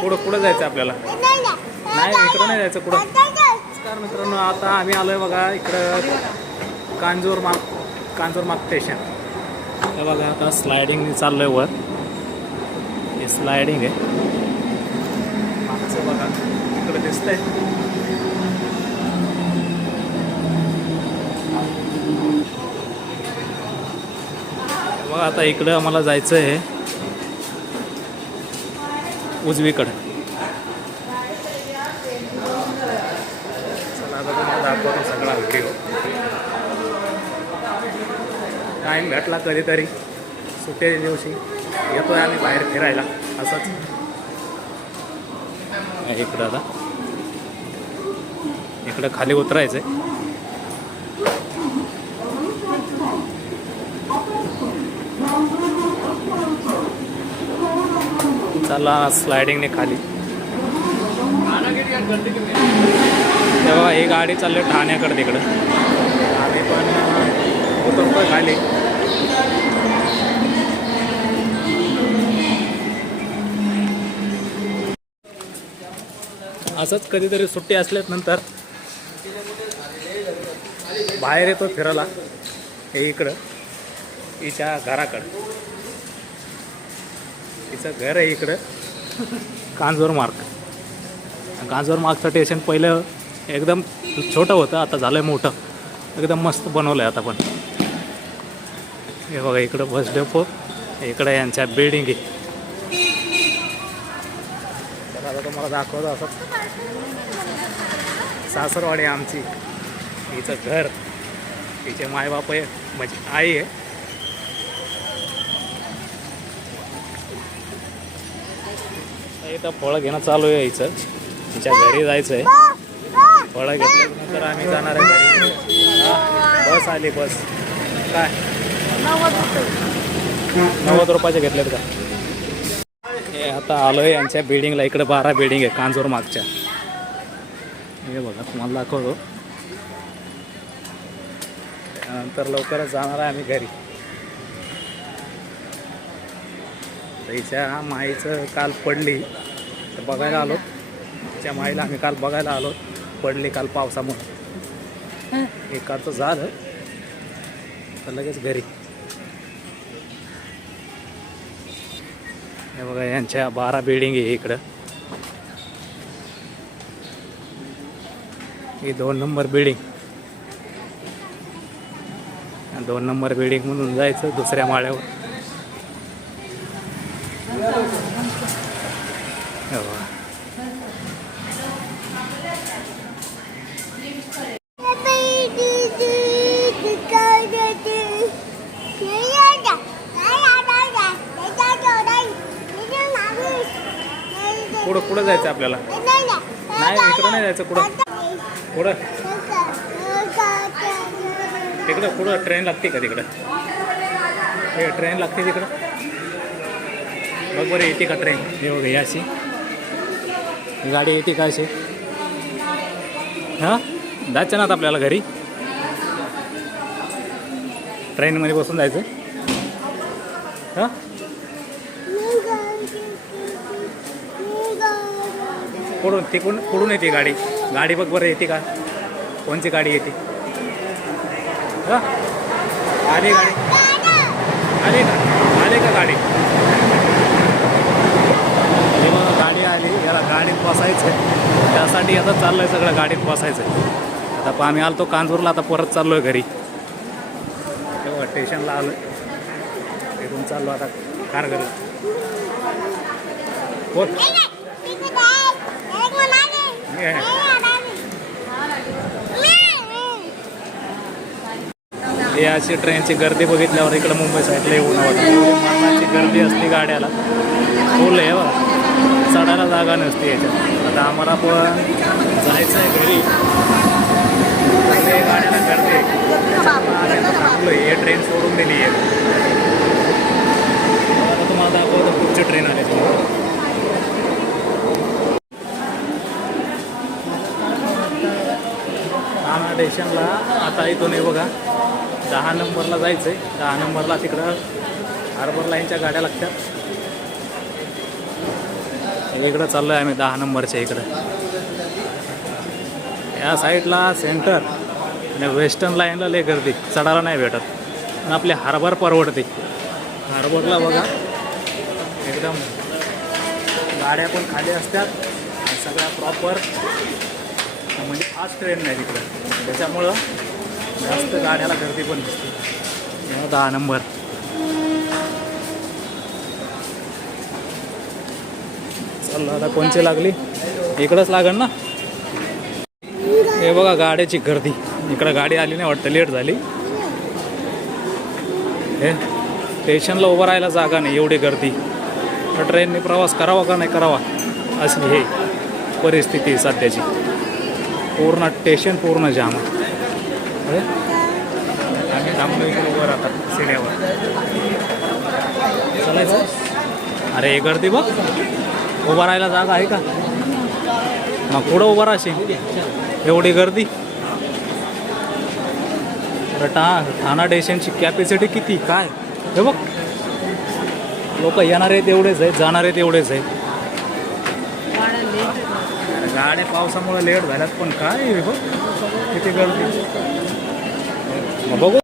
पुढं जायचं आपल्याला. नाही इकडं नाही जायचं पुढं. नमस्कार मित्रांनो, आता आम्ही आलोय बघा इकडं कांजूरमार्ग स्टेशन. हे बघा आता स्लायडिंग चाललोय वर. हे स्लायडिंग आहे मागचं बघा इकडं दिसतंय. बघा आता इकडं आम्हाला जायचं आहे उजवीकडं. चला आता तुम्हाला दाखवतो सगळा व्हिडिओ. टाईम भेटला कधीतरी सुट्ट्या दिवशी येतोय आम्ही बाहेर फिरायला असंच. इकडं आता इकडं खाली उतरायचं आहे. चला स्लायडिंगने खाली. तेव्हा ही गाडी चालली ठाण्याकडे तिकडं. आम्ही पण उतरतो खाली. असंच कधीतरी सुट्टी असल्यानंतर बाहेर येतो फिरायला. हे इकडं हिच्या घराकडं. हिचं घर आहे इकडं कांजूरमार्गचं स्टेशन पहिलं एकदम छोटं होतं, आता झालं मोठं. एकदम मस्त बनवलं आहे आता पण. हे बघा इकडं बस डेपो, इकडं यांच्या बिल्डिंग आहे. तर आता तुम्हाला दाखवतो असं सासरवाडी आमची. हिचं घर, हिचे मायबाप आहे म्हणजे आई आहे. इथं फळं घेणं चालू आहे. हिचं तिच्या घरी जायचं आहे. फळं घेतल्यानंतर आम्ही जाणार आहे घरी. बस आली बस. काय 90 रुपयाचे घेतलेत का? हे आता आलो आहे यांच्या बिल्डिंगला. इकडे 12 बिल्डिंग आहे कांजूरमार्गच्या. हे बघा तुम्हाला दाखवतो. त्यानंतर लवकरच जाणार आहे आम्ही घरी. तिच्या माईचं काल पडली तर बघायला आलो. तिच्या माईला आम्ही काल बघायला आलो. पडली काल पावसामुळे. एकाचं झालं तर लगेच घरी. हे बघा यांच्या 12 बिल्डिंग आहे इकडं. ही 2 नंबर बिल्डिंग. 2 नंबर बिल्डिंग म्हणून जायचं दुसऱ्या माळ्यावर. पुढं जायचं आपल्याला. नाही इकडं नाही जायचं. पुढं तिकडं पुढं ट्रेन लागते का तिकडं? हे ट्रेन लागते तिकडं. बघ बरं येते का ट्रेन? हे बघ अशी गाडी येते का अशी? हां जायचं ना आता आपल्याला घरी. ट्रेनमध्ये बसून जायचं. हां पुढून येते गाडी. गाडी बघ बरं येते का? कोणची गाडी येते? हां आली गाडी. आली का गाडी? गाडी आली. याला गाडीत बसायचं आहे. त्यासाठी आता चाललं आहे सगळं गाडीत बसायचं आहे. आता आम्ही आलो कांजूरला. आता परत चाललो आहे घरी. तेव्हा स्टेशनला आलो. इथून चाललो आता कारगरला. हो हे अशी ट्रेनची गर्दी बघितल्यावर इकडं मुंबई साईडला येऊन वाटतं. गर्दी असली गाड्याला फुल आहे बघा. चढायला जागा नसते याच्यात. आता आम्हाला पण जायचं आहे घरी. गाड्याला गर्दी थांबलो. हे ट्रेन सोडून दिली आहे. आता तुम्हाला दाखवतो पुढची ट्रेन आली. ठाणा स्टेशनला आता इथून हे बघा 10 नंबरला जायचं आहे. 10 नंबरला तिकडं हार्बर लाईनच्या गाड्या लागतात. इकडं चाललो आहे आम्ही 10 नंबरच्या इकडं. या साईडला सेंटर आणि वेस्टर्न लाईनला लय गर्दी, चढायला नाही भेटत. आणि आपले हार्बर परवडते. हार्बरला बघा एकदम गाड्या पण खाली असतात आणि सगळ्या प्रॉपर, म्हणजे फास्ट ट्रेन नाही तिकडं, त्याच्यामुळं जास्त गाड्याला गर्दी पण दिसते. 10 नंबर चाललं आता. कोणची लागली? इकडंच लागण ना. हे बघा गाड्याची गर्दी. इकडं गाडी आली नाही वाटतं, लेट झाली. हे स्टेशनला उभं राहायला जागा नाही, एवढी गर्दी. तर ट्रेनने प्रवास करावा का नाही करावा अशी हे परिस्थिती सध्याची. पूर्ण स्टेशन पूर्ण जाम. आम्ही थांबलो इकडे उभं राहतात सिड्यावर. चालायचं. अरे हे गर्दी बघ, उभं राहायला जागा आहे का? मग पुढं उभं राहशील, एवढी गर्दी. ठाणा स्टेशनची कॅपॅसिटी किती काय हे बघ. लोक येणार आहेत एवढेच आहेत, जाणार आहेत एवढेच आहेत. गाड्या पावसामुळे लेट झाल्यात, पण काय हे बघ किती गर्दी. बघू